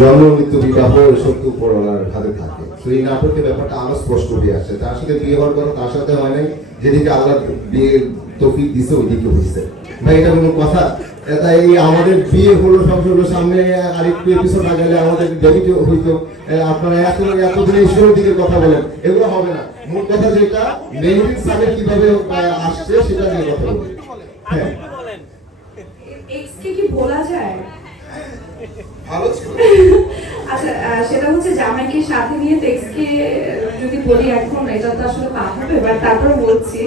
জন্ম মৃত্যু বিবাহ এসব তো উপরওয়ালার হাতে থাকে। তো এই নাটকের ব্যাপারটা আরো স্পষ্ট হয়ে আসছে, তার সাথে বিয়ে হওয়ার কথা তার সাথে হয় নাই, যেদিকে আল্লাহ বিয়ের তৌফিক দিছে ওইদিকে হয়েছে। ভাই এটা কোনো কথা? তাই আমাদের বিয়ে হলো সব হলো, সামনে আরেকটু এপিসোড আগালে আমাদের বেবিটি হইতো, আপনারা এতদিন ঈশ্বরের দিকে কথা বলেন, এগুলো হবে না। মূল কথা যেটা মেহেরিন সাহেব কিভাবে আসছে সেটা নিয়ে কথা বলি। হ্যাঁ, এক্সকে কি বলা যায়? ভালো ছিল। আচ্ছা, সেটা হচ্ছে জামাইকে সাথে নিয়ে এক্সকে যদি বলি এখন এটা তো আসলে পাপ হবে, বাট তারপরে বলছি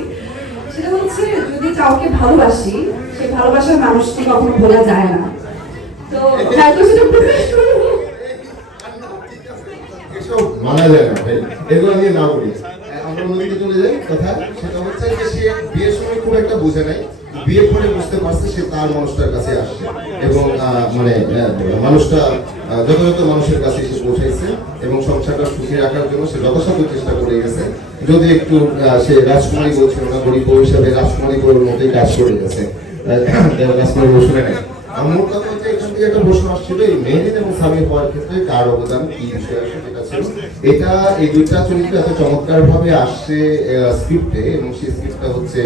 সেটা হচ্ছে যদি কাউকে ভালোবাসি সেই ভালোবাসার মানুষটি কখনো বলা যায় না, তো হয়তো সেটা প্রকাশ করবো। এসব মানা যায় না ভাই, এগুলো নিয়ে না বলি। আমরা অন্যদিকে চলে যাই। কথা সেটা হচ্ছে যে সে বিয়ের সময় খুব একটা বুঝে নাই, বিয়ের পরে বুঝতে পারছে সে তার মানুষটার কাছে আসছে, এবং মানে মানুষটা যথাযথ মানুষের কাছে এসে পৌঁছাইছে, এবং সংসারটা সুখী রাখার জন্য সে যথাসাধ্য চেষ্টা করে গেছে। যদি একটু সে রাজকুমারী বলছিল না, গরিব বউ হিসাবে রাজকুমারী বউর মতোই কাজ করে গেছে, রাজকুমারী বউ শুনে নেয়। আমার কথা হচ্ছে এখান থেকে একটা প্রশ্ন আসছিল, এই মেহেরিন এবং স্বামী হওয়ার ক্ষেত্রে কার অবদান কি বিষয় আসে, যেটা ছিল এটা এই দুইটা চরিত্র এত চমৎকার ভাবে আসছে স্ক্রিপ্টে, এবং সেই স্ক্রিপ্টটা হচ্ছে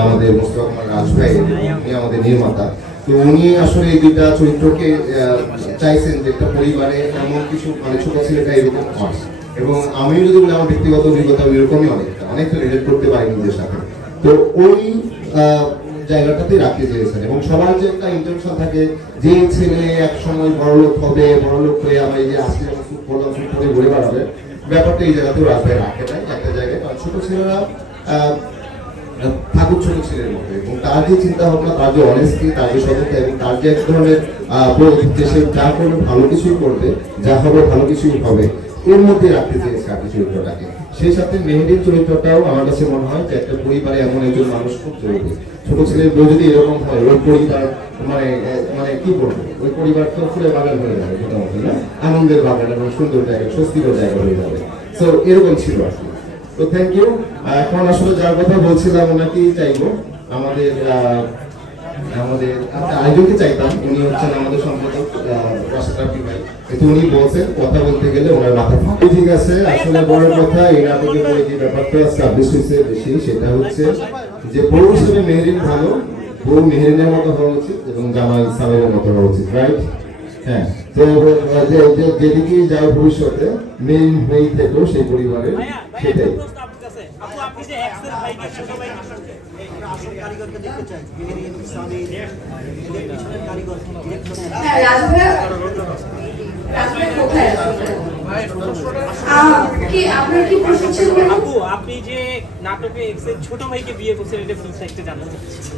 আমাদের মোস্তফা কামাল রাজ ভাই, উনি আমাদের নির্মাতা। তো উনি আসলে এই দুইটা চরিত্রকে চাইছেন যে একটা পরিবারে এমন কিছু, মানে ছোট ছেলেটা এরকম হয়, এবং আমিও যদি বলি আমার ব্যক্তিগত অভিজ্ঞতা এরকমই অনেকটা রিলেট করতে পারি নিজের সাথে। তো ওই জায়গাটাতে রাখতে চেয়েছেন, এবং সবার যে একটা ইন্টেনশন থাকে যে ছেলে এক সময় বড়লোক হবে, বড়লোক হয়ে আমরা এই যে আজকে প্রধান করে ঘুরে বেড়াবে, ব্যাপারটা এই জায়গাতেও রাখবে রাখে নাই একটা জায়গায়। কারণ ছোট ছেলেরা ঠাকুর ছোট ছেলের মতো, এবং তার যে চিন্তা ভাবনা, তার যে অনেস্টি, তার যে সততা, এবং তার যে এক ধরনের যে সে যা করবে ভালো কিছুই করবে, যা হবে ভালো কিছুই হবে, এর মধ্যে রাখতে চেয়েছে আর চরিত্রটাকে। সেই সাথে মেহেরিন চরিত্রটাও আমার কাছে মনে হয় যে একটা পরিবারে এমন একজন মানুষ খুব জরুরি। ছোট ছেলের বউ যদি এরকম হয়, ওই পরিবার মানে মানে কি বলবো, ওই পরিবার তো ফুলের বাগান হয়ে যাবে মোটামুটি, না আনন্দের বাগান এবং সুন্দর জায়গা, স্বস্তিকর জায়গা হয়ে যাবে। তো এরকম ছিল আর কি। তো থ্যাংক ইউ। এখন আসলে যার কথা বলছিলাম ওনাকেই চাইবো, আমাদের আমাদের আয়োজনকে চাইতাম। উনি হচ্ছেন আমাদের সম্পাদক রাশিদ ভাই, কিন্তু উনি বলছেন কথা বলতে গেলে ওনার মাথা ফাঁকা। ঠিক আছে, আসলে বড় কথা এই নাটকের পরে যে ব্যাপারটা স্টাবলিশ হয়েছে বেশি, সেটা হচ্ছে যে বউ হিসেবে মেহেরিন ভালো, বউ মেহেরিনের মতো হওয়া উচিত, এবং জামাই সাবেরের মতো হওয়া উচিত, রাইট? হ্যাঁ, তো যেদিকেই যাও ভবিষ্যতে মেইন হয়েই থেকো সেই পরিবারের, সেটাই। আপনি যে এক্সেল ভাইকে ছোট ভাইকে আসল কারিগরকে দেখতে চাই, মেহেরিন সামি এদের পিছনের কারিগর ডিরেক্টর। হ্যাঁ, রাজভাইয়া কোথায় কি আপনার কি প্রশ্ন ছিল? আপু, আপনি যে নাটকে এক্সেল ছোট ভাইকে বিয়ে করছেন, এটা ফিলিংসটা একটু জানতে চাচ্ছি।